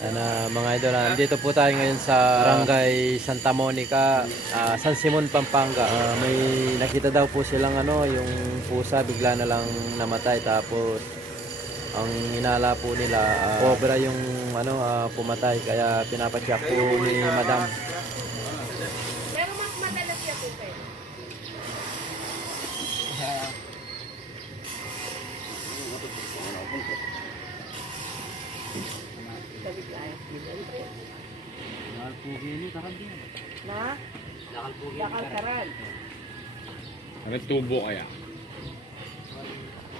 Yan, ah, mga idol, ah, nandito po tayo ngayon sa Barangay Santa Monica, ah, San Simon, Pampanga. Ah, may nakita daw po silang ano, yung pusa bigla na lang namatay tapos ang inala po nila ah, cobra yung ano ah, pumatay kaya pinapacheck po ni Madam. Pero mas madalas siya po kayo. Sabi ko, ay, Na? Lakal karan. Ano tubo kaya?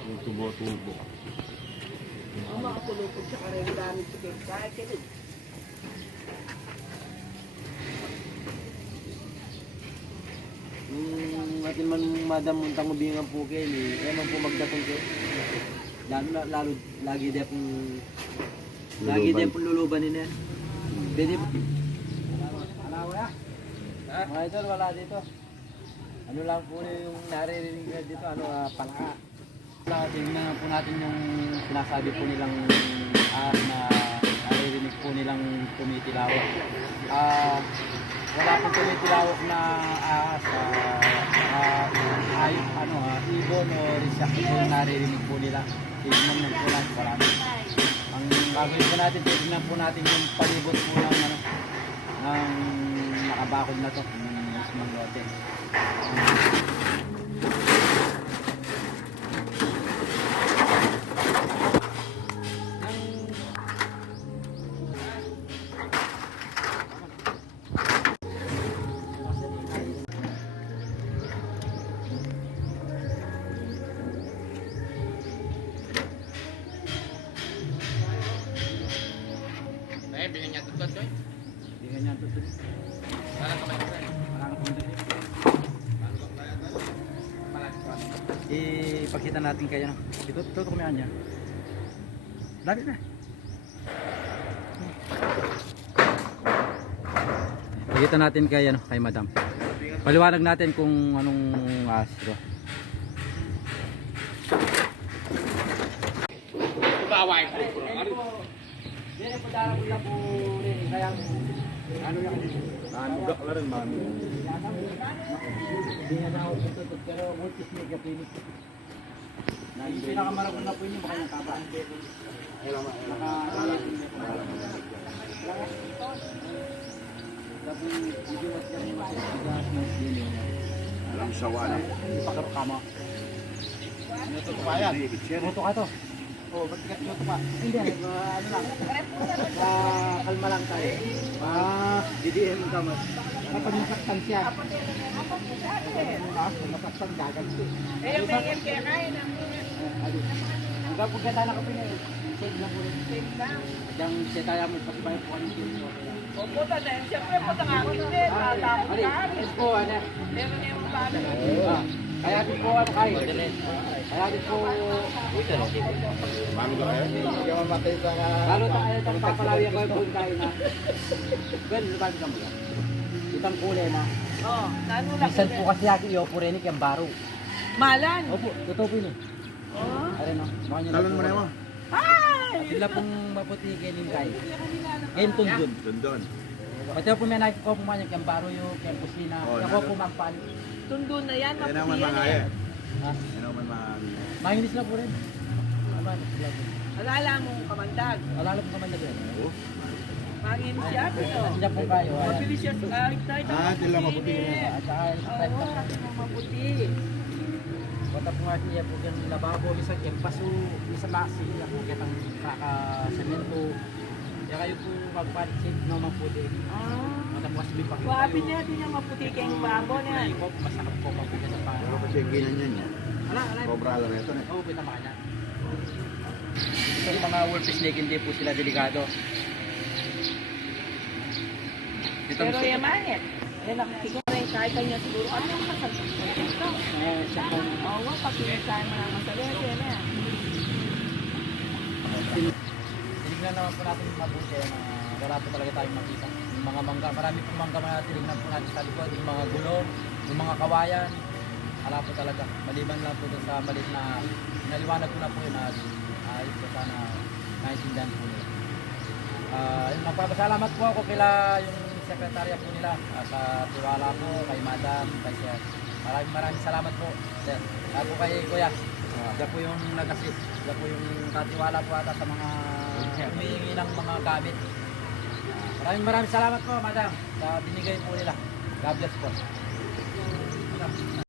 Yung tubo-tubo. Ang mga pulupod sa karan gamit sa. Kahit ka din. Yung atin man madam muntang ubingan po kayo, eh, eman po magdatong kayo. Lalo, lalo, lagi din pong, lagi din pong luluban nila. Pwede po. Mga idol, wala dito. Ano lang po yung naririnig nila dito, ano, uh, palaka. Tingnan po natin yung sinasabi po nilang ah, na naririnig po nilang tumitilawak. Ah, wala pong tumitilawak na ahas, ah, ah, ay, ano, ah, ibon o risak po naririnig po nila. Tignan ng po natin, marami. Ang gagawin po natin, titignan po natin yung palibot po ng, ano, ng nakabakod na to, ng mismong lote. Ipakita natin kayo. No? Ito, ito, ito kumayan niya. Lagi na. Pakita natin kay, ano, kay madam. Paliwanag natin kung anong ahas ito. Baway ko. Yan ang padara ko lang po rin. Kaya ano yan? Nanuga ka rin, man. Hindi na daw ito, pero multis pinis. Na yung pinakamalakot na po yun, baka yung tabaan. Yung. Alam sawa na. Hindi pa kama. Ano to bayan? Moto ka to. Oh, ba't ka moto ka? Hindi, uh, ano lang. Ah, kalma lang tayo. Ah, didiin ka mas. Kapag nasaktan siya. Ah, nasaktan gaganti. Eh, yung may kaya na. Ang gapag ganda na kapin eh. Save lang po rin. Save lang. Yang siya kaya mo pasibay po ano yung O puta dahil siyempre puta nga ako din. Tatapos Ali, ka. yes po, ano. Meron na yung. Ah, Kaya din po ano kayo. Kaya din po. Mano ka kaya? Hindi ka mamatay sa... Lalo tayo itong papalawi ako yung kayo na. Well, lubag ka mo yan. Itang kulay na. Oh, lang. Minsan po kasi ako iyo po rin yung baro. Malan. Opo, totoo po yun eh. Oh. No. Mga nyo Talan mo na mo. Ay! Sila pong maputi kayo ng kayo. Ngayon tundun. Dondon. Pati po may nakikita ko po mga yung baro yung kusina. Oh, Ako po magpal. Tundo na yan. Yan naman Maputi yan mga eh. eh. Ha? Yan naman mga... Manginis na po rin. Po. Alala mo, kamandag. Alala po naman na din. Mangin siya. Pero. Sila po kayo. ayan. Mabilis siya. Ay, tayo. Ah, sila maputi eh. At saka Oo, kasi mo maputi. Kota po nga siya po yung lababo, isa yung paso, isa lasi, ako kitang kaka-semento. Kaya kayo po magpalit naman po din. Ah. Kota po kasi pa Wabi niya din yung maputi kayong babo na. Ay, po, masakap po po sa pa. Pero kasi ginan yan yan. Ala, ala. Cobra lang ito na. Oo, kita makanya. Itong mga wolf snake, hindi po sila delikado. Itong Pero yung mangit. Eh, nakikita na yung kahit kanya siguro. Ano yung kasal? Ito. Eh, siya po. Oo, pag pinagsahin mo naman sa lete, yan Tingnan naman po natin mabuti eh, na wala po talaga tayong makita. Yung mga mangga, marami pong mangga na tinignan po natin sa likod, yung mga gulong, yung mga kawayan, wala po talaga. Maliban lang po sa malit na naliwanag ko na po yun at ah, ayos po sana naintindihan po nila. Uh, nagpapasalamat po ako kila yung sekretarya po nila uh, sa tiwala po kay madam, kay sir. Maraming maraming salamat po sir. Ako kay kuya. Uh, siya po yung nag-assist. Siya po yung katiwala po ata sa mga humihingi ng mga gamit. Maraming maraming salamat po, madam, sa binigay po nila. God bless po. Madam.